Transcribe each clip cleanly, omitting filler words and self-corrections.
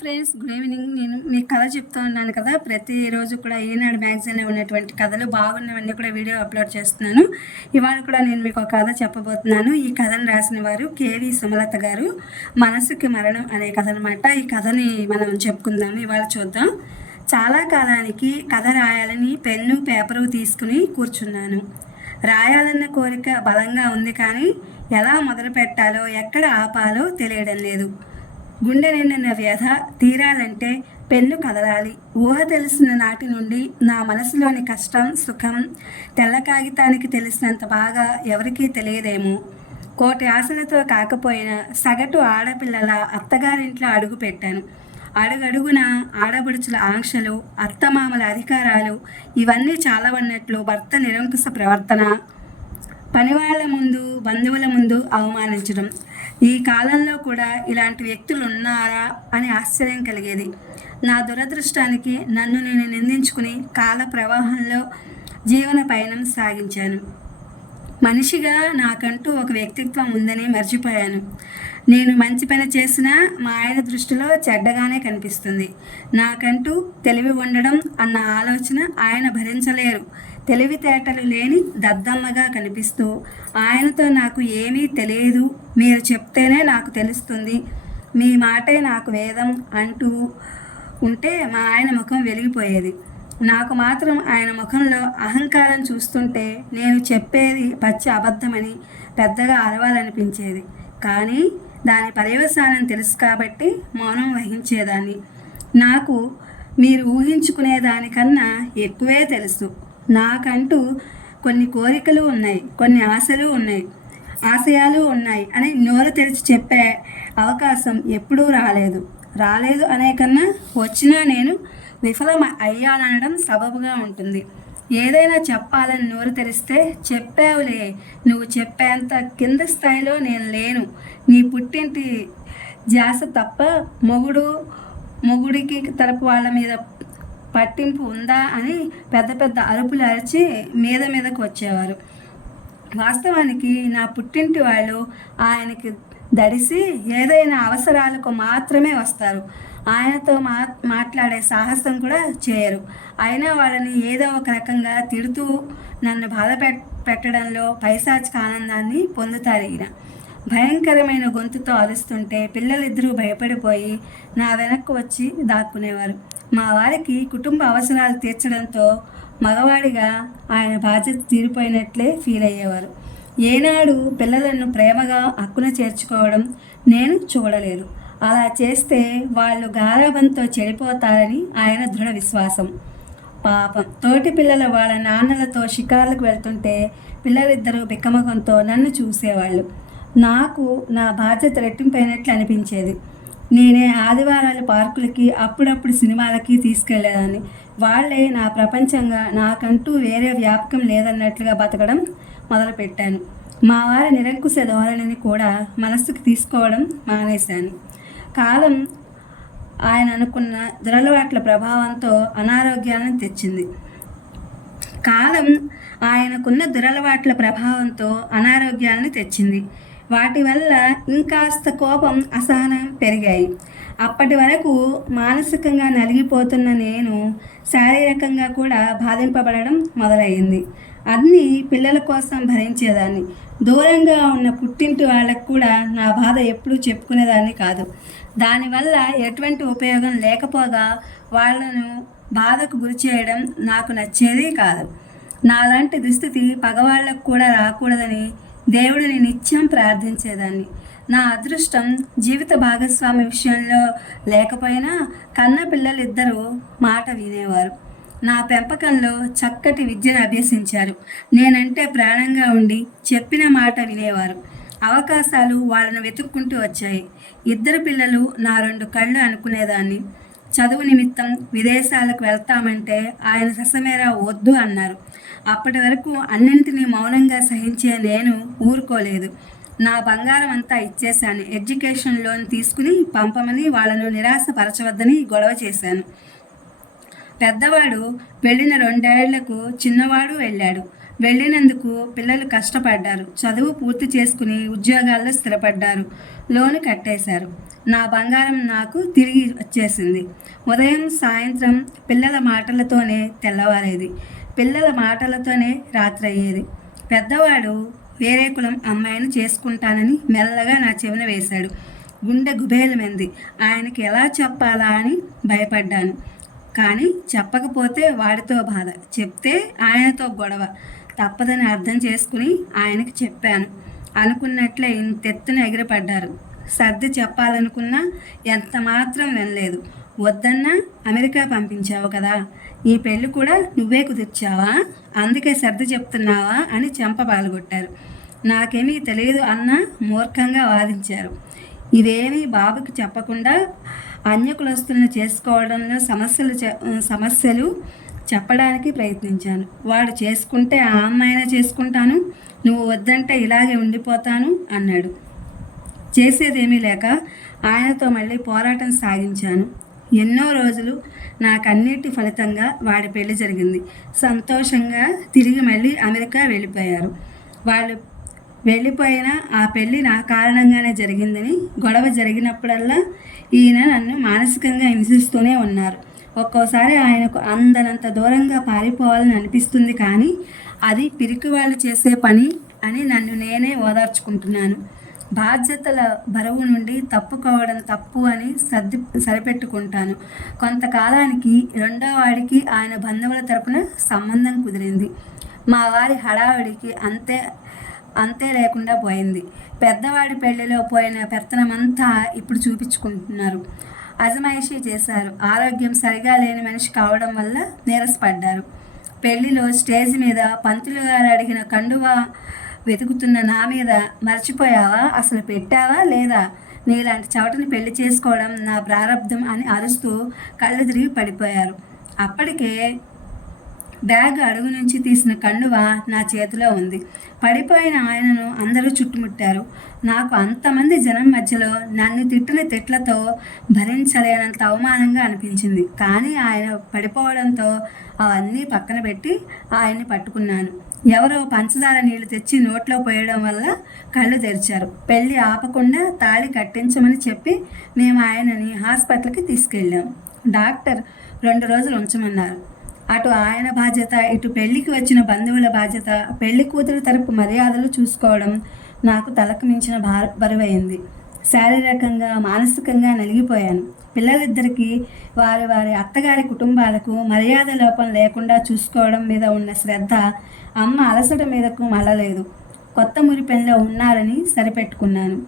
Friends, good evening. నేను మీకు కథ చెప్తూ ఉన్నాను కదా, ప్రతిరోజు కూడా ఈనాడు మ్యాగజైన్లో ఉన్నటువంటి కథలు బాగున్నవన్నీ కూడా వీడియో అప్లోడ్ చేస్తున్నాను. ఇవాళ కూడా నేను మీకు ఒక కథ చెప్పబోతున్నాను. ఈ కథను రాసిన వారు కేవి సుమలత గారు. మనసుకి మరణం అనే కథ అనమాట. ఈ కథని మనం చెప్పుకుందాము, ఇవాళ చూద్దాం. చాలా కాలానికి కథ రాయాలని పెన్ను పేపరు తీసుకుని కూర్చున్నాను. రాయాలన్న కోరిక బలంగా ఉంది, కానీ ఎలా మొదలు పెట్టాలో ఎక్కడ ఆపాలో తెలియడం లేదు. గుండె నిండిన వ్యధ తీరాలంటే పెన్ను కదలాలి. ఊహ తెలిసిన నాటి నుండి నా మనసులోని కష్టం సుఖం తెల్ల కాగితానికి తెలిసినంత బాగా ఎవరికీ తెలియదేమో. కోటి ఆశలతో కాకపోయినా సగటు ఆడపిల్లల అత్తగారింట్లో అడుగు పెట్టాను. అడుగడుగున ఆడబడుచుల ఆంక్షలు, అత్తమామల అధికారాలు ఇవన్నీ చాలవన్నట్లు భర్త నిరంకుశ ప్రవర్తన, పనివాళ్ల ముందు బంధువుల ముందు అవమానించడం. ఈ కాలంలో కూడా ఇలాంటి వ్యక్తులు ఉన్నారా అని ఆశ్చర్యం కలిగేది. నా దురదృష్టానికి నన్ను నేను నిందించుకుని కాల ప్రవాహంలో జీవన పయనం సాగించాను. మనిషిగా నాకంటూ ఒక వ్యక్తిత్వం ఉందని మర్చిపోయాను. నేను మంచి పని చేసినా మా ఆయన దృష్టిలో చెడ్డగానే కనిపిస్తుంది. నాకంటూ తెలివి ఉండడం అన్న ఆలోచన ఆయన భరించలేరు. తెలివితేటలు లేని దద్దమ్మగా కనిపిస్తూ ఆయనతో నాకు ఏమీ తెలియదు, మీరు చెప్తేనే నాకు తెలుస్తుంది, మీ మాటే నాకు వేదం అంటూ ఉంటే మా ఆయన ముఖం వెలిగిపోయేది. నాకు మాత్రం ఆయన ముఖంలో అహంకారం చూస్తుంటే నేను చెప్పేది పచ్చి అబద్ధమని పెద్దగా అరవాలనిపించేది. కానీ దాని పర్యవసానం తెలుసు కాబట్టి మౌనం వహించేదాన్ని. నాకు మీరు ఊహించుకునేదానికన్నా ఎక్కువే తెలుసు. నాకంటూ కొన్ని కోరికలు ఉన్నాయి, కొన్ని ఆశలు ఉన్నాయి, ఆశయాలు ఉన్నాయి అని నోరు తెరిచి చెప్పే అవకాశం ఎప్పుడూ రాలేదు అనే కన్నా వచ్చినా నేను విఫలం అయ్యాననడం సబబుగా ఉంటుంది. ఏదైనా చెప్పాలని నోరు తెరిస్తే చెప్పావులే, నువ్వు చెప్పేంత కింద స్థాయిలో నేను లేను, నీ పుట్టింటి ధ్యాస తప్ప మొగుడికి తరపు వాళ్ళ మీద పట్టింపు ఉందా అని పెద్ద పెద్ద అరుపులు అరిచి మీదకు వచ్చేవారు. వాస్తవానికి నా పుట్టింటి వాళ్ళు ఆయనకి దడిసి ఏదైనా అవసరాలకు మాత్రమే వస్తారు. ఆయనతో మాట్లాడే సాహసం కూడా చేయరు. అయినా వాళ్ళని ఏదో ఒక రకంగా తిడుతూ నన్ను బాధ పెట్టడంలో పైశాచిక ఆనందాన్ని పొందుతారు. ఈయన భయంకరమైన గొంతుతో అరుస్తుంటే పిల్లలిద్దరూ భయపడిపోయి నా వెనక్కు వచ్చి దాక్కునేవారు. మా వారికి కుటుంబ అవసరాలు తీర్చడంతో మగవాడిగా ఆయన బాధ్యత తీరిపోయినట్లే ఫీల్ అయ్యేవారు. ఏనాడు పిల్లలను ప్రేమగా హక్కున చేర్చుకోవడం నేను చూడలేదు. అలా చేస్తే వాళ్ళు గారాబంతో చెడిపోతారని ఆయన దృఢ విశ్వాసం. పాపం తోటి పిల్లలు వాళ్ళ నాన్నలతో షికార్లకు వెళ్తుంటే పిల్లలిద్దరూ బిక్కమకంతో నన్ను చూసేవాళ్ళు. నాకు నా బాధ్యత రెట్టింపైనట్లు అనిపించేది. నేనే ఆదివారాలు పార్కులకి అప్పుడప్పుడు సినిమాలకి తీసుకెళ్లేదాన్ని. వాళ్ళే నా ప్రపంచంగా, నాకంటూ వేరే వ్యాపకం లేదన్నట్లుగా బతకడం మొదలుపెట్టాను. మా వారి నిరంకుశ ధోరణిని కూడా మనస్సుకు తీసుకోవడం మానేశాను. కాలం ఆయన అనుకున్న దురలవాట్ల ప్రభావంతో అనారోగ్యాలను తెచ్చింది. వాటి వల్ల ఇంకాస్త కోపం అసహనం పెరిగాయి. అప్పటి వరకు మానసికంగా నలిగిపోతున్న నేను శారీరకంగా కూడా బాధింపబడడం మొదలయ్యింది. అన్నీ పిల్లల కోసం భరించేదాన్ని. దూరంగా ఉన్న పుట్టింటి వాళ్ళకు కూడా నా బాధ ఎప్పుడూ చెప్పుకునేదాన్ని కాదు. దానివల్ల ఎటువంటి ఉపయోగం లేకపోగా వాళ్లను బాధకు గురి చేయడం నాకు నచ్చేది కాదు. నాలాంటి దుస్థితి పగవాళ్లకు కూడా రాకూడదని దేవుడిని నిత్యం ప్రార్థించేదాన్ని. నా అదృష్టం జీవిత భాగస్వామి విషయంలో లేకపోయినా కన్న పిల్లలిద్దరూ మాట వినేవారు. నా పెంపకంలో చక్కటి విద్యను అభ్యసించారు. నేనంటే ప్రాణంగా ఉండి చెప్పిన మాట వినేవారు. అవకాశాలు వాళ్ళను వెతుక్కుంటూ వచ్చాయి. ఇద్దరు పిల్లలు నా రెండు కళ్ళు అనుకునేదాన్ని. చదువు నిమిత్తం విదేశాలకు వెళ్తామంటే ఆయన ససమేరా వద్దు అన్నారు. అప్పటి వరకు అన్నింటినీ మౌనంగా సహించే నేను ఊరుకోలేదు. నా బంగారం అంతా ఇచ్చేశాను. ఎడ్యుకేషన్ లోన్ తీసుకుని పంపమని వాళ్ళను నిరాశపరచవద్దని గొడవ చేశాను. పెద్దవాడు వెళ్ళిన 2 ఏళ్లకు చిన్నవాడు వెళ్ళాడు. వెళ్ళినందుకు పిల్లలు కష్టపడ్డారు, చదువు పూర్తి చేసుకుని ఉద్యోగాల్లో స్థిరపడ్డారు, లోను కట్టేశారు. నా బంగారం నాకు తిరిగి వచ్చేసింది. ఉదయం సాయంత్రం పిల్లల మాటలతోనే తెల్లవారేది, పిల్లల మాటలతోనే రాత్రి అయ్యేది. పెద్దవాడు వేరే కులం అమ్మాయిని చేసుకుంటానని మెల్లగా నా చెవిన వేశాడు. గుండె గుబేలమైంది. ఆయనకి ఎలా చెప్పాలా అని భయపడ్డాను. కానీ చెప్పకపోతే వాడితో బాధ, చెప్తే ఆయనతో గొడవ. తప్పదని అర్థం చేసుకుని ఆయనకి చెప్పాను. అనుకున్నట్లే ఇంతెత్తున ఎగిరిపడ్డారు. సర్ది చెప్పాలనుకున్నా ఎంత మాత్రం వినలేదు. వద్దన్నా అమెరికా పంపించావు కదా, ఈ పెళ్ళి కూడా నువ్వే కుదిర్చావా, అందుకే సర్ది చెప్తున్నావా అని చెంప పగలగొట్టారు. నాకేమీ తెలియదు అన్న మూర్ఖంగా వాదించారు. ఇవేమీ బాబుకి చెప్పకుండా అన్యకులస్తులను చేసుకోవడంలో సమస్యలు చెప్పడానికి ప్రయత్నించాను. వాడు చేసుకుంటే ఆ అమ్మాయినే చేసుకుంటాను, నువ్వు వద్దంటే ఇలాగే ఉండిపోతాను అన్నాడు. చేసేదేమీ లేక ఆయనతో మళ్ళీ పోరాటం సాగించాను. ఎన్నో రోజులు నాకన్నిటి ఫలితంగా వాడి పెళ్లి జరిగింది. సంతోషంగా తిరిగి మళ్ళీ అమెరికా వెళ్ళిపోయారు. వాళ్ళు వెళ్ళిపోయినా ఆ పెళ్ళి నా కారణంగానే జరిగిందని గొడవ జరిగినప్పుడల్లా ఈయన నన్ను మానసికంగా హింసిస్తూనే ఉన్నారు. ఒక్కోసారి ఆయనకు అందనంత దూరంగా పారిపోవాలని అనిపిస్తుంది, కానీ అది పిరికి వాళ్ళు చేసే పని అని నన్ను నేనే ఓదార్చుకుంటున్నాను. బాధ్యతల బరువు నుండి తప్పుకోవడం తప్పు అని సరిపెట్టుకుంటాను. కొంతకాలానికి రెండో వాడికి ఆయన బంధువుల తరపున సంబంధం కుదిరింది. మా వారి హడావిడికి అంతే లేకుండా పోయింది. పెద్దవాడి పెళ్లిలో పోయిన పెత్తనమంతా ఇప్పుడు చూపించుకుంటున్నారు. అజమాయిషీ చేశారు. ఆరోగ్యం సరిగా లేని మనిషి కావడం వల్ల నీరసపడ్డారు. పెళ్లిలో స్టేజ్ మీద పంతులు గారు అడిగిన కండువా వెతుకుతున్న నా మీద మర్చిపోయావా, అసలు పెట్టావా లేదా, నీలాంటి చవటని పెళ్లి చేసుకోవడం నా ప్రారంధం అని అరుస్తూ కళ్ళు తిరిగి పడిపోయారు. అప్పటికే బ్యాగ్ అడుగు నుంచి తీసిన కండువా నా చేతిలో ఉంది. పడిపోయిన ఆయనను అందరూ చుట్టుముట్టారు. నాకు అంతమంది జనం మధ్యలో నన్ను తిట్టిన తిట్లతో భరించలేనంత అవమానంగా అనిపించింది. కానీ ఆయన పడిపోవడంతో అవన్నీ పక్కన పెట్టి ఆయన్ని పట్టుకున్నాను. ఎవరో పంచదార నీళ్లు తెచ్చి నోట్లో పోయడం వల్ల కళ్ళు తెరిచారు. పెళ్ళి ఆపకుండా తాళి కట్టించమని చెప్పి మేము ఆయనని హాస్పిటల్కి తీసుకెళ్ళాం. డాక్టర్ 2 రోజులు ఉంచమన్నారు. అటు ఆయన బాధ్యత, ఇటు పెళ్లికి వచ్చిన బంధువుల బాధ్యత, పెళ్లి కూతురు తరపు మర్యాదలు చూసుకోవడం నాకు తలకు మించిన బరువైంది. శారీరకంగా మానసికంగా నలిగిపోయాను. పిల్లలిద్దరికీ వారి వారి అత్తగారి కుటుంబాలకు మర్యాద లోపం లేకుండా చూసుకోవడం మీద ఉన్న శ్రద్ధ అమ్మ అలసట మీదకు మళ్ళలేదు. కొత్త మురిపెన్లో ఉన్నారని సరిపెట్టుకున్నాను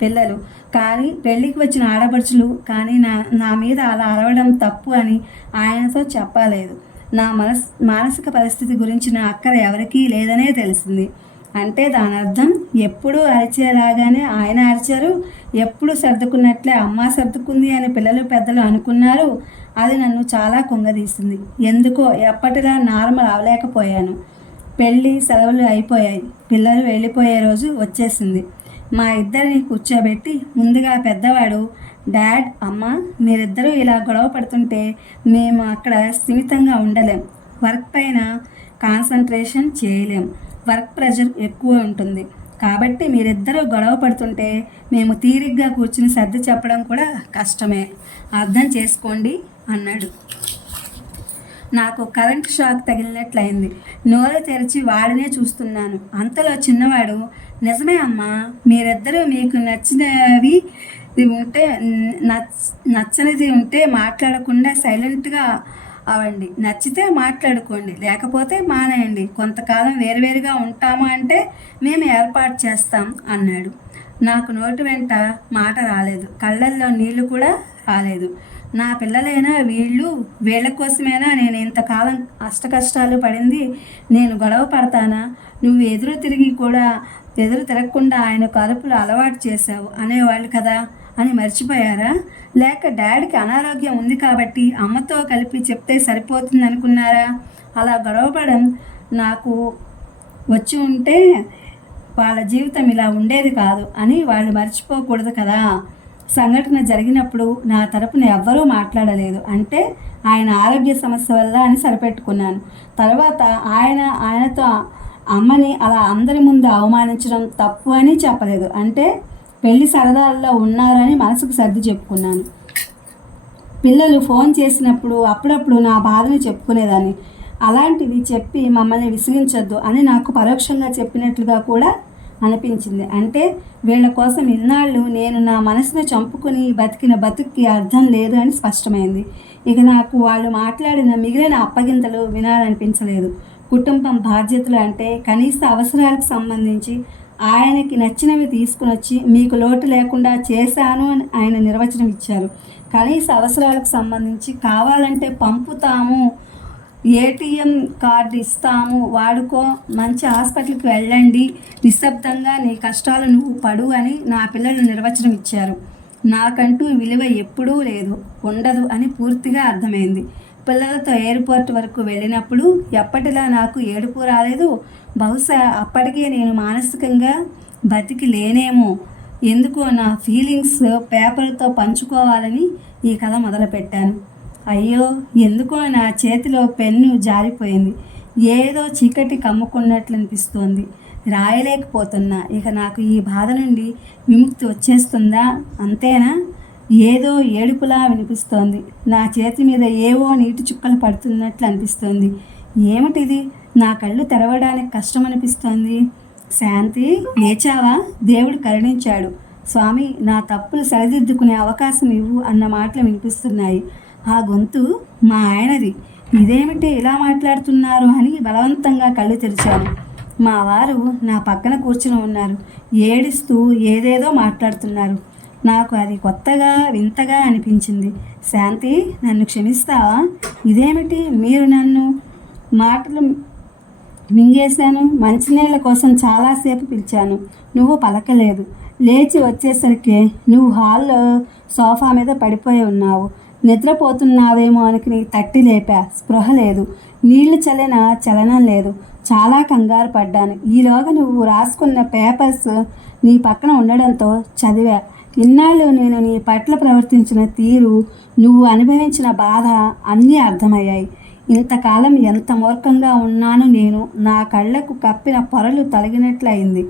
పిల్లలు. కానీ పెళ్ళికి వచ్చిన ఆడపడుచులు కానీ నా మీద అలా అరవడం తప్పు అని ఆయనతో చెప్పలేదు. నా మానసిక పరిస్థితి గురించిన అక్కర ఎవరికీ లేదనే తెలిసింది. అంటే దాని అర్థం ఎప్పుడూ అరిచేలాగానే ఆయన అరిచారు, ఎప్పుడు సర్దుకున్నట్లే అమ్మ సర్దుకుంది అని పిల్లలు పెద్దలు అనుకున్నారు. అది నన్ను చాలా కుంగదీసింది. ఎందుకో ఎప్పటిలా నార్మల్ అవలేకపోయాను. పెళ్ళి సెలవులు అయిపోయాయి. పిల్లలు వెళ్ళిపోయే రోజు వచ్చేసింది. మా ఇద్దరిని కూర్చోబెట్టి ముందుగా పెద్దవాడు, డాడ్, అమ్మ, మీరిద్దరూ ఇలా గొడవ పడుతుంటే మేము అక్కడ స్థిమితంగా ఉండలేం, వర్క్ పైన కాన్సన్ట్రేషన్ చేయలేం, వర్క్ ప్రెషర్ ఎక్కువ ఉంటుంది, కాబట్టి మీరిద్దరూ గొడవ పడుతుంటే మేము తీరిగ్గా కూర్చుని సర్ది చెప్పడం కూడా కష్టమే, అర్థం చేసుకోండి అన్నాడు. నాకు కరెంట్ షాక్ తగిలినట్లయింది. నోరు తెరిచి వాడినే చూస్తున్నాను. అంతలో చిన్నవాడు, నిజమే అమ్మా, మీరిద్దరూ మీకు నచ్చినవి ఉంటే నచ్చనిది ఉంటే మాట్లాడకుండా సైలెంట్గా అవ్వండి, నచ్చితే మాట్లాడుకోండి, లేకపోతే మానేయండి, కొంతకాలం వేరువేరుగా ఉంటాము అంటే మేము ఏర్పాటు చేస్తాం అన్నాడు. నాకు నోటి వెంట మాట రాలేదు, కళ్ళల్లో నీళ్లు కూడా రాలేదు. నా పిల్లలైనా వీళ్ళ కోసమైనా నేను ఇంతకాలం అష్టకష్టాలు పడింది, నేను గొడవ పడతానా, నువ్వు ఎదురు తిరగకుండా ఆయన కలుపులు అలవాటు చేశావు అనేవాళ్ళు కదా అని మర్చిపోయారా? లేక డాడీకి అనారోగ్యం ఉంది కాబట్టి అమ్మతో కలిపి చెప్తే సరిపోతుంది అనుకున్నారా? అలా గొడవపడడం నాకు వచ్చి ఉంటే వాళ్ళ జీవితం ఇలా ఉండేది కాదు అని వాళ్ళు మర్చిపోకూడదు కదా. సంఘటన జరిగినప్పుడు నా తరపున ఎవ్వరూ మాట్లాడలేదు. అంటే ఆయన ఆరోగ్య సమస్య వల్ల అని సరిపెట్టుకున్నాను. తర్వాత ఆయనతో అమ్మని అలా అందరి ముందు అవమానించడం తప్పు అని చెప్పలేదు. అంటే పెళ్లి సరదాల్లో ఉన్నారని మనసుకు సర్ది చెప్పుకున్నాను. పిల్లలు ఫోన్ చేసినప్పుడు అప్పుడప్పుడు నా బాధను చెప్పుకునేదాన్ని. అలాంటివి చెప్పి మమ్మల్ని విసిగించొద్దు అని నాకు పరోక్షంగా చెప్పినట్లుగా కూడా అనిపించింది. అంటే వీళ్ళ కోసం ఇన్నాళ్ళు నేను నా మనసును చంపుకుని బతికిన బతుక్కి అర్థం లేదు అని స్పష్టమైంది. ఇక నాకు వాళ్ళు మాట్లాడిన మిగిలిన అప్పగింతలు వినాలనిపించలేదు. కుటుంబం బాధ్యతలు అంటే కనీస అవసరాలకు సంబంధించి ఆయనకి నచ్చినవి తీసుకునొచ్చి మీకు లోటు లేకుండా చేశాను అని ఆయన నిర్వచనం ఇచ్చారు. కనీస అవసరాలకు సంబంధించి కావాలంటే పంపుతాము, ఏటీఎం కార్డు ఇస్తాము, వాడుకో, మంచి హాస్పిటల్కి వెళ్ళండి, నిశ్శబ్దంగా నీ కష్టాలు నువ్వు పడు అని నా పిల్లలు నిర్వచనం ఇచ్చారు. నాకంటూ విలువ ఎప్పుడూ లేదు, ఉండదు అని పూర్తిగా అర్థమైంది. పిల్లలతో ఎయిర్పోర్ట్ వరకు వెళ్ళినప్పుడు ఎప్పటిలా నాకు ఏడుపు రాలేదు. బహుశా అప్పటికే నేను మానసికంగా బతికి లేనేమో. ఎందుకో నా ఫీలింగ్స్ పేపర్తో పంచుకోవాలని ఈ కథ మొదలుపెట్టాను. అయ్యో, ఎందుకో నా చేతిలో పెన్ను జారిపోయింది. ఏదో చీకటి కమ్ముకున్నట్లు అనిపిస్తోంది. రాయలేకపోతున్నా. ఇక నాకు ఈ బాధ నుండి విముక్తి వచ్చేస్తుందా? అంతేనా? ఏదో ఏడుపులా వినిపిస్తోంది. నా చేతి మీద ఏవో నీటి చుక్కలు పడుతున్నట్లు అనిపిస్తోంది. ఏమిటిది? నా కళ్ళు తెరవడానికి కష్టం అనిపిస్తోంది. శాంతి, లేచావా? దేవుడు కరుణించాడు. స్వామి, నా తప్పులు సరిదిద్దుకునే అవకాశం ఇవ్వు అన్న మాటలు వినిపిస్తున్నాయి. ఆ గొంతు మా ఆయనది. ఇదేమిటి ఇలా మాట్లాడుతున్నారు అని బలవంతంగా కళ్ళు తెరిచాను. మా వారు నా పక్కన కూర్చుని ఉన్నారు. ఏడుస్తూ ఏదేదో మాట్లాడుతున్నారు. నాకు అది కొత్తగా వింతగా అనిపించింది. శాంతి, నన్ను క్షమిస్తావా? ఇదేమిటి? మీరు నన్ను మాటలు మింగేశాను. మంచినీళ్ళ కోసం చాలాసేపు పిలిచాను, నువ్వు పలకలేదు. లేచి వచ్చేసరికి నువ్వు హాల్లో సోఫా మీద పడిపోయి ఉన్నావు. నిద్రపోతున్నావేమో అని తట్టి లేపా. స్పృహ లేదు, నీళ్లు చల్లిన చలనం లేదు. చాలా కంగారు పడ్డాను. ఈలోగా నువ్వు రాసుకున్న పేపర్స్ నీ పక్కన ఉండడంతో చదివా. ఇన్నాళ్ళు నేను నీ పట్ల ప్రవర్తించిన తీరు, నువ్వు అనుభవించిన బాధ అన్నీ అర్థమయ్యాయి. ఇంతకాలం ఎంత మూర్ఖంగా ఉన్నాను నేను. నా కళ్ళకు కప్పిన పొరలు తొలగినట్లయింది.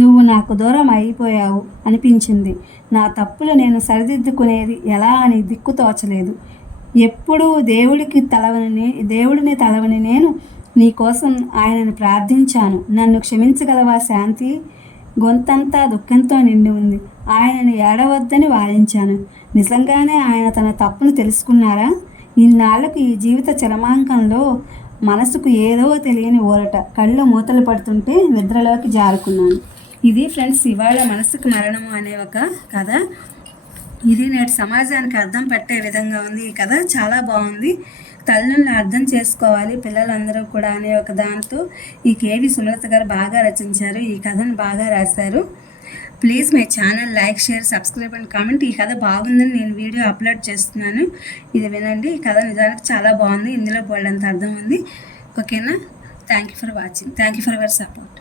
నువ్వు నాకు దూరం అయిపోయావు అనిపించింది. నా తప్పులు నేను సరిదిద్దుకునేది ఎలా అని దిక్కు తోచలేదు. ఎప్పుడూ దేవుడిని తలవని నేను నీకోసం ఆయనను ప్రార్థించాను. నన్ను క్షమించగలవా శాంతి? గొంతంతా దుఃఖంతో నిండి ఉంది. ఆయనని ఏడవద్దని వారించాను. నిజంగానే ఆయన తన తప్పును తెలుసుకున్నారా? ఇన్నాళ్లకు ఈ జీవిత చరమాంకంలో మనసుకు ఏదో తెలియని ఊరట. కళ్ళు మూతలు పడుతుంటే నిద్రలోకి జారుకున్నాను. ఇది ఫ్రెండ్స్, ఇవాళ మనసుకు మరణము అనే ఒక కథ. ఇది నేటి సమాజానికి అర్థం పట్టే విధంగా ఉంది. ఈ కథ చాలా బాగుంది. తల్లులను అర్థం చేసుకోవాలి పిల్లలందరూ కూడా అనే ఒక దాంతో ఈ కేవి సుమలత గారు బాగా రచించారు. ఈ కథను బాగా రాశారు. Please my channel like, share, subscribe and comment. ఈ కథ బాగుందని నేను వీడియో అప్లోడ్ చేస్తున్నాను, ఇది వినండి. ఈ కథ నిజానికి చాలా బాగుంది. ఇందులో బోల్డంత అర్థం ఉంది. ఓకేనా? Thank you for watching. Thank you for your support.